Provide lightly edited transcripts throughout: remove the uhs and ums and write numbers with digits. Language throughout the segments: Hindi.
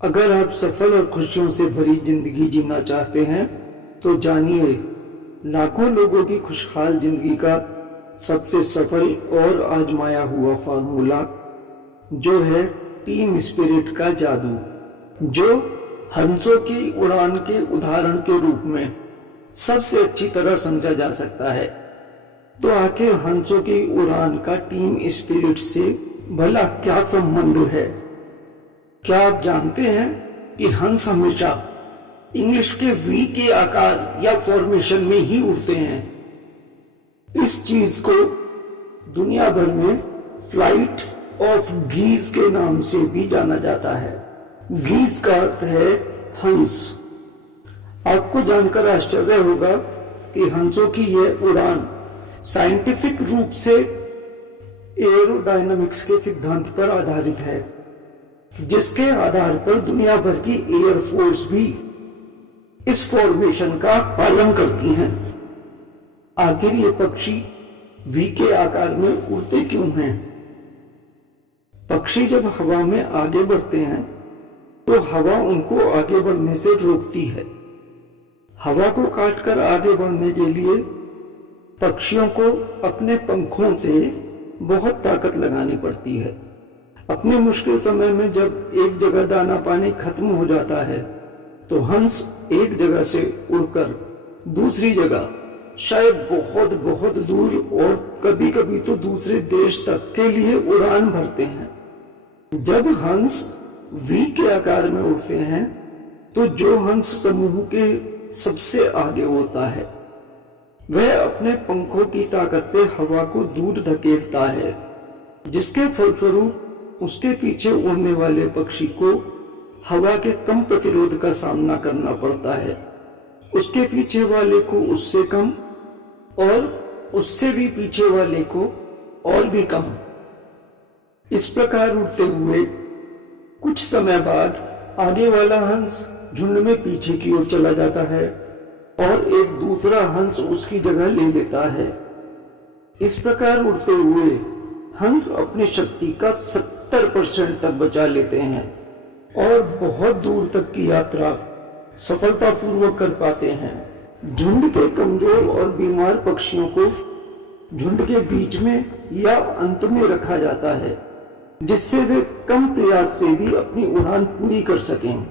अगर आप सफल और खुशियों से भरी जिंदगी जीना चाहते हैं तो जानिए लाखों लोगों की खुशहाल जिंदगी का सबसे सफल और आजमाया हुआ फार्मूला, जो है टीम स्पिरिट का जादू, जो हंसों की उड़ान के उदाहरण के रूप में सबसे अच्छी तरह समझा जा सकता है। तो आखिर हंसों की उड़ान का टीम स्पिरिट से भला क्या संबंध है? क्या आप जानते हैं कि हंस हमेशा इंग्लिश के वी के आकार या फॉर्मेशन में ही उड़ते हैं। इस चीज को दुनिया भर में फ्लाइट ऑफ गीज के नाम से भी जाना जाता है। गीज का अर्थ है हंस। आपको जानकर आश्चर्य होगा कि हंसों की यह उड़ान साइंटिफिक रूप से एरोडायनामिक्स के सिद्धांत पर आधारित है, जिसके आधार पर दुनिया भर की एयरफोर्स भी इस फॉर्मेशन का पालन करती हैं। आखिर ये पक्षी वी के आकार में उड़ते क्यों हैं? पक्षी जब हवा में आगे बढ़ते हैं तो हवा उनको आगे बढ़ने से रोकती है। हवा को काटकर आगे बढ़ने के लिए पक्षियों को अपने पंखों से बहुत ताकत लगानी पड़ती है। अपने मुश्किल समय में जब एक जगह दाना पानी खत्म हो जाता है तो हंस एक जगह से उड़कर दूसरी जगह, शायद बहुत बहुत दूर और कभी कभी तो दूसरे देश तक के लिए उड़ान भरते हैं। जब हंस वी के आकार में उड़ते हैं तो जो हंस समूह के सबसे आगे होता है वह अपने पंखों की ताकत से हवा को दूर धकेलता है, जिसके फलस्वरूप उसके पीछे उड़ने वाले पक्षी को हवा के कम प्रतिरोध का सामना करना पड़ता है। उसके पीछे वाले को उससे कम और उससे भी पीछे वाले को और भी कम। इस प्रकार उड़ते हुए कुछ समय बाद आगे वाला हंस झुंड में पीछे की ओर चला जाता है और एक दूसरा हंस उसकी जगह ले लेता है। इस प्रकार उड़ते हुए हंस अपनी शक्ति का 70% तक बचा लेते हैं और बहुत दूर तक की यात्रा सफलतापूर्वक कर पाते हैं। झुंड के कमजोर और बीमार पक्षियों को झुंड के बीच में या अंत में रखा जाता है, जिससे वे कम प्रयास से भी अपनी उड़ान पूरी कर सकें।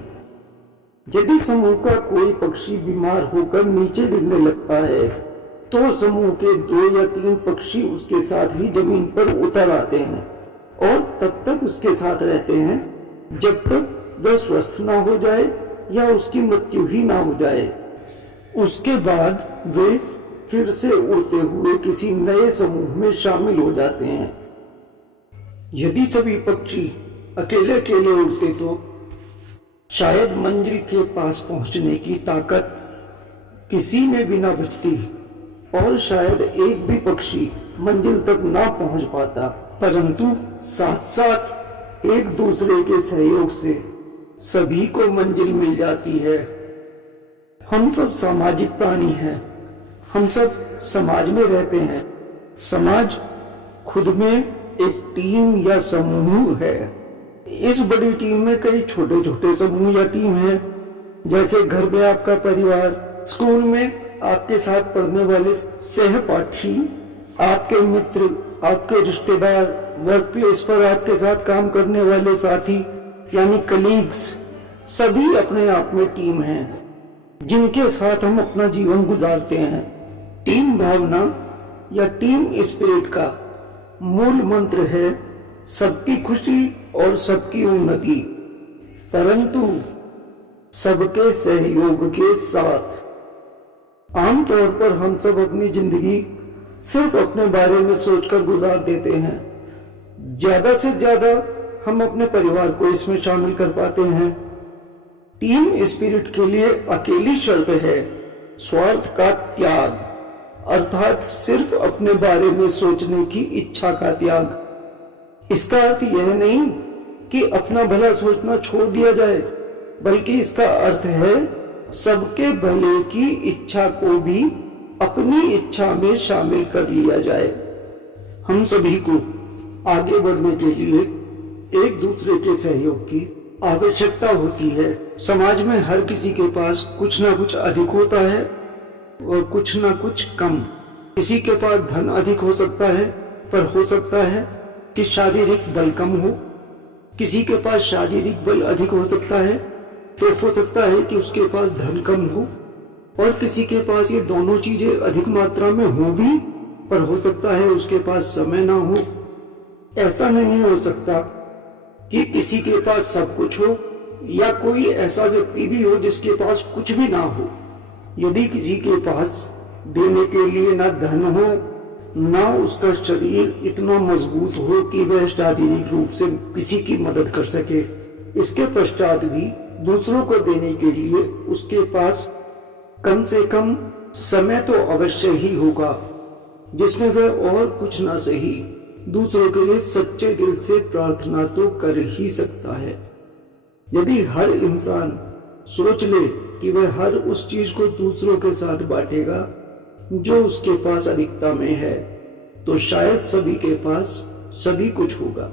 यदि समूह का कोई पक्षी बीमार होकर नीचे गिरने लगता है तो समूह के 2 या 3 पक्षी उसके साथ ही जमीन पर उतर आते हैं और तब तक उसके साथ रहते हैं जब तक वह स्वस्थ ना हो जाए या उसकी मृत्यु ही ना हो जाए। उसके बाद वे फिर से उड़ते हुए किसी नए समूह में शामिल हो जाते हैं। यदि सभी पक्षी अकेले अकेले उड़ते तो शायद मंजिल के पास पहुंचने की ताकत किसी में भी ना बचती और शायद एक भी पक्षी मंजिल तक ना पहुंच पाता। परंतु साथ साथ एक दूसरे के सहयोग से सभी को मंजिल मिल जाती है। हम सब सामाजिक प्राणी हैं। हम सब समाज में रहते हैं। समाज खुद में एक टीम या समूह है। इस बड़ी टीम में कई छोटे छोटे समूह या टीम हैं, जैसे घर में आपका परिवार, स्कूल में आपके साथ पढ़ने वाले सहपाठी, आपके मित्र, आपके रिश्तेदार, वर्क प्लेस पर आपके साथ काम करने वाले साथी यानी कलीग्स, सभी अपने आप में टीम हैं जिनके साथ हम अपना जीवन गुजारते हैं। टीम भावना या टीम स्पिरिट का मूल मंत्र है सबकी खुशी और सबकी उन्नति, परंतु सबके सहयोग के साथ। आमतौर पर हम सब अपनी जिंदगी सिर्फ अपने बारे में सोचकर गुजार देते हैं। ज्यादा से ज्यादा हम अपने परिवार को इसमें शामिल कर पाते हैं। टीम स्पिरिट के लिए अकेली शर्त है स्वार्थ का त्याग, अर्थात सिर्फ अपने बारे में सोचने की इच्छा का त्याग। इसका अर्थ यह नहीं कि अपना भला सोचना छोड़ दिया जाए, बल्कि इसका अर्थ है सबके भले की इच्छा को भी अपनी इच्छा में शामिल कर लिया जाए। हम सभी को आगे बढ़ने के लिए एक दूसरे के सहयोग की आवश्यकता होती है। समाज में हर किसी के पास कुछ ना कुछ अधिक होता है और कुछ ना कुछ कम। किसी के पास धन अधिक हो सकता है, पर हो सकता है कि शारीरिक बल कम हो। किसी के पास शारीरिक बल अधिक हो सकता है, तो हो सकता है कि उसके पास धन कम हो। और किसी के पास ये दोनों चीजें अधिक मात्रा में हो भी, पर हो सकता है उसके पास समय ना हो। ऐसा नहीं हो सकता कि किसी के पास सब कुछ हो या कोई ऐसा व्यक्ति भी हो जिसके पास कुछ भी ना हो। यदि किसी के पास देने के लिए ना धन हो, ना उसका शरीर इतना मजबूत हो कि वह शारीरिक रूप से किसी की मदद कर सके, इसके पश्चात भी दूसरों को देने के लिए उसके पास कम से कम समय तो अवश्य ही होगा, जिसमें वह और कुछ ना सही दूसरों के लिए सच्चे दिल से प्रार्थना तो कर ही सकता है। यदि हर इंसान सोच ले कि वह हर उस चीज को दूसरों के साथ बांटेगा जो उसके पास अधिकता में है, तो शायद सभी के पास सभी कुछ होगा।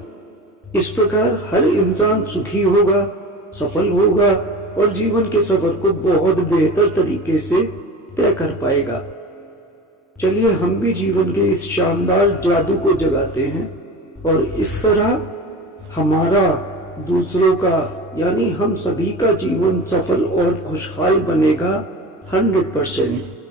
इस प्रकार हर इंसान सुखी होगा, सफल होगा और जीवन के सफर को बहुत बेहतर तरीके से तय कर पाएगा। चलिए हम भी जीवन के इस शानदार जादू को जगाते हैं और इस तरह हमारा, दूसरों का, यानी हम सभी का जीवन सफल और खुशहाल बनेगा 100%।